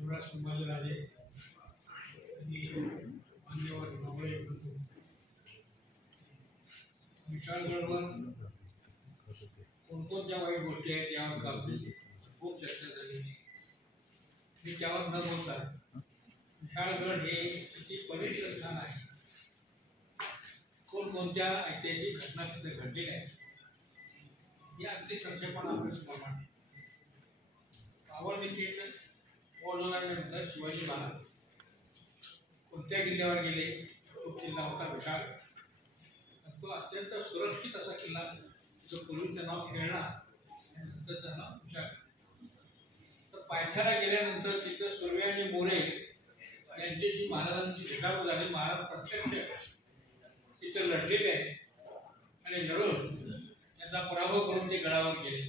युवराज संभाजीराजे आणि मान्यवर नवळे विशाळगडवर कोणकोणत्या वाईट गोष्टी आहेत यावर काल खूप चर्चा झाली। मी त्यावर न बोलता विशाळगड हे किती पवित्र स्थान आहे, कोणकोणत्या ऐतिहासिक घटना तिथे घडलेल्या आहेत या अगदी संक्षेपाने आपल्या समोर मांडते। पावनखिंड ओलांडल्यानंतर शिवाजी महाराज कोणत्या किल्ल्यावर गेले? तो किल्ला होता विशाळगड। तो अत्यंत सुरक्षित असा किल्ला, जो पूर्वीचं नाव खेळणा आणि नंतरचं नाव विशाळगड। तर पायथ्याला गेल्यानंतर तिथं सुर्वे आणि मोरे यांच्याशी महाराजांची भेटावट झाली। महाराज प्रत्यक्ष तिथं लढलेले आहेत आणि लढून त्यांचा पराभव करून ते गडावर गेले।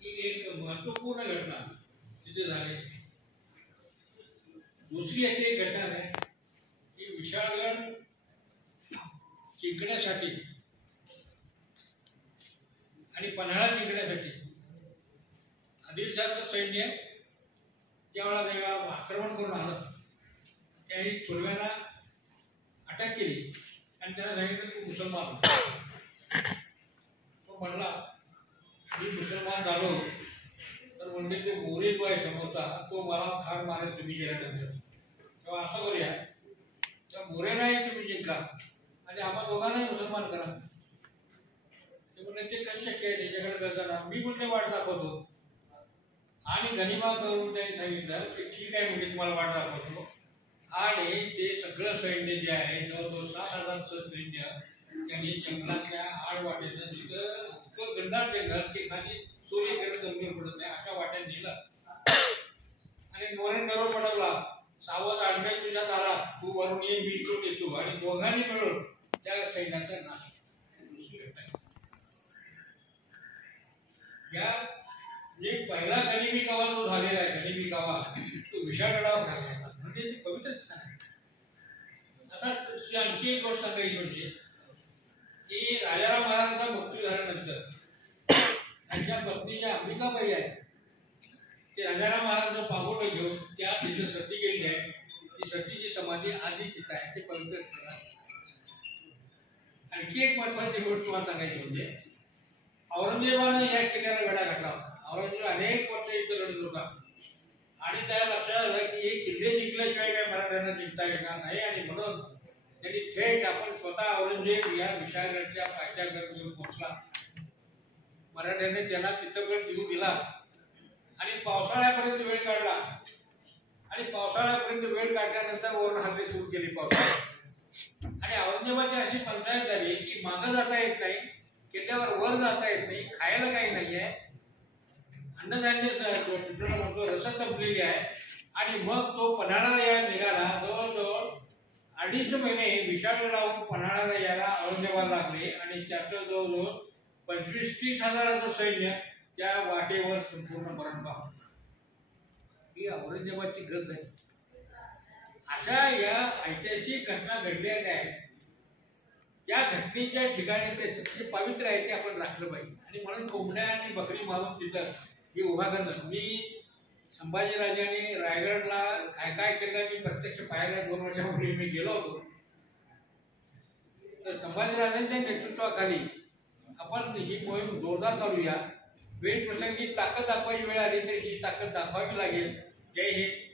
ही एक महत्वपूर्ण घटना तिथे झाली। दुसरी अशी एक घटना आहे की विशाळगड जिंकण्यासाठी आणि पन्हाळा जिंकण्यासाठी आदिलशाहाचं सैन्य ज्यावेळेला आक्रमण करून आलं त्यावेळी सुर्व्यांना अटक केली आणि त्यांना सांगितलं तू मुसलमान। तो म्हणला मी मुसलमान झालो तर म्हणजे तो मोरे जो आहे समोरचा तो मला ठार मारेल तुम्ही गेल्यानंतर। तेव्हा असं करूया, त्या मोरेलाही तुम्ही जिंका आणि आम्हा दोघांनाही मुसलमान करा। ते म्हणले ते कसं शक्य आहे, त्याच्याकडे जाणार मी म्हणले वाट दाखवतो। आणि गनिमा करून त्यांनी सांगितलं की ठीक आहे म्हणजे तुम्हाला वाट दाखवतो। आणि ते सगळं सैन्य जे आहे जवळजवळ 7,000चं सैन्य त्यांनी जंगलातल्या आडवाटेनं तिथं इतकं गंडार जंगल की खाली सूर्य करत गंभीर पडत नाही अशा वाट्यात नेलं आणि मोरे दररोज पडवला सावध आडमे तुझ्या दारात तू वरून ये मी इकडून येतो आणि दोघांनी मिळून त्या सैन्याचा नाश। या जे पहिला गनिमी कावा जो झालेला आहे गनिमी कावा तो विशाळगडावर झालेला म्हणजे ते पवित्र स्थान आहे। आता आणखी एक गोष्ट सांगायची म्हणजे की राजाराम महाराजांचा मृत्यू झाल्यानंतर त्यांच्या पत्नी ज्या अंबिकाबाई आहे ते राजाराम महाराजांचं पागोटं घेऊन त्या तिथे सती गेली आहे। ती सतीची समाधी आधी तिथं आहे, ते पवित्र स्थान आहे। आणखी एक महत्वाची गोष्ट तुम्हाला सांगायची म्हणजे औरंगजेबानं या किल्ल्याला वेढा घातला होता। औरंगजेब अनेक वर्ष इथं लढत होता आणि त्या लक्षात आलं की हे किल्ले जिंकल्याशिवाय काय मराठ्यांना जिंकता येणार नाही आणि म्हणून त्यांनी थेट आपण स्वतः औरंगजेब या विशाळगडच्या पायथ्यावर घेऊन पोहोचला। मराठ्यांनी त्याला तिथपर्यंत येऊ दिला आणि पावसाळ्यापर्यंत वेळ काढला आणि पावसाळ्यापर्यंत वेळ काढल्यानंतर वरून हल्ले सुरू केले पावसाळ्यात। आणि औरंगजेबाची अशी पंचायत झाली की मागं जाता येत नाही, किल्ल्यावर वर जाता येत नाही, खायला काही नाही आहे, अन्नधान्य रसद संपलेली आहे। आणि मग तो पन्हाळाला यायला निघाला। जवळजवळ 2.5 महिने विशाळगडाहून पन्हाळाला यायला औरंगजेबाला लागले आणि त्याचं जवळजवळ 25-30 हजाराचं सैन्य त्या वाटेवर संपूर्ण मरण पावलं। ही औरंगजेबाची गत आहे। अशा या ऐतिहासिक घटना घडलेल्या आहेत, त्या घटनेच्या ठिकाणी ते पवित्र आहे ते आपण राखलं पाहिजे। आणि म्हणून कोंबड्या आणि बकरी मारून तिथं हे उभा करणं। मी संभाजीराजांनी रायगडला काय काय केलं मी प्रत्यक्ष पाहायला 2 वर्षापूर्वी मी गेलो होतो। तर संभाजीराजांच्या नेतृत्वाखाली आपण ही मोहीम जोरदार चालूया। वेळ प्रसंगी ताकद दाखवायची वेळ आली तरी ही ताकद दाखवावी लागेल। जय हिंद।